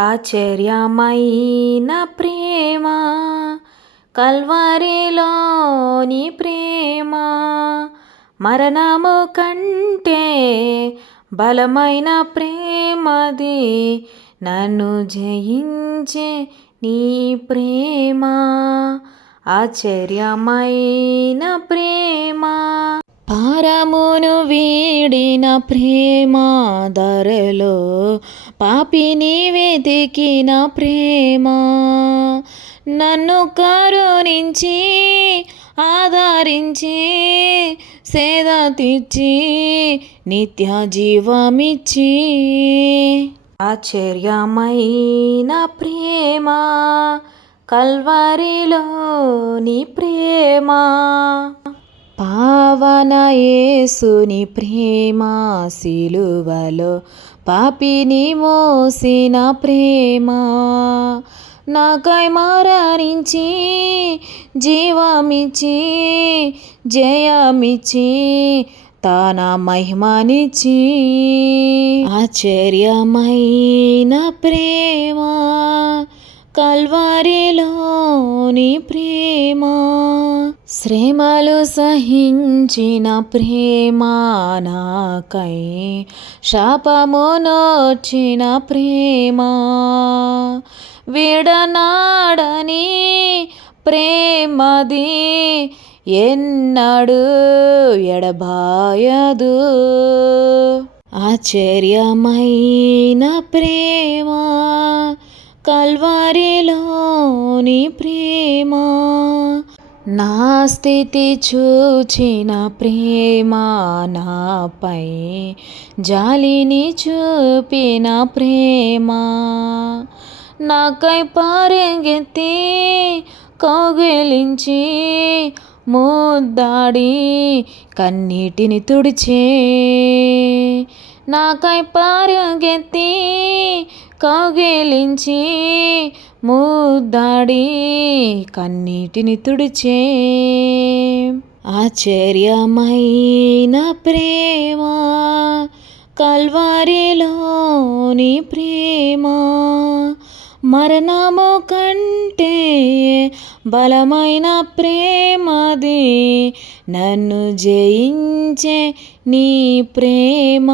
ఆశ్చర్యమైన ప్రేమ కల్వరిలోని ప్రేమ. మరణము కంటే బలమైన ప్రేమది నన్ను జయించే నీ ప్రేమ. ఆశ్చర్యమైన ప్రేమ. పారమును వీడిన ప్రేమ ధరలో పాపిని వెతికిన ప్రేమ. నన్ను కరుణించి ఆదరించి సేద తెచ్చి నిత్య జీవమిచ్చి ఆశ్చర్యమైన ప్రేమ కల్వరిలోని ప్రేమ. పావన యేసుని ప్రేమ సిలువలో పాపిని మోసిన ప్రేమ. నాకై మరణించి జీవమిచ్చి జయమిచ్చి తన మహిమనిచ్చి. ఆశ్చర్యమైన ప్రేమ. కల్వారిలోని ప్రేమ శ్రమలు సహించిన ప్రేమ నాకై శాపమునొచ్చిన ప్రేమ. విడనాడని ప్రేమది ఎన్నడు ఎడబాయదు. ఆశ్చర్యమైన ప్రేమ కల్వారిలోని ప్రేమ. నా స్థితి చూచిన ప్రేమ నాపై జాలిని చూపిన ప్రేమ. నాకై పారెగెత్తి కౌగిలించి ముద్దాడి కన్నీటిని తుడిచే. నాకై పారెగెత్తి కౌగిలించి ముద్దాడి కన్నీటిని తుడిచే ఆశ్చర్యమైన ప్రేమ కల్వారిలోని ప్రేమ మరణము కంటే బలమైన ప్రేమది నన్ను జయించే నీ ప్రేమ.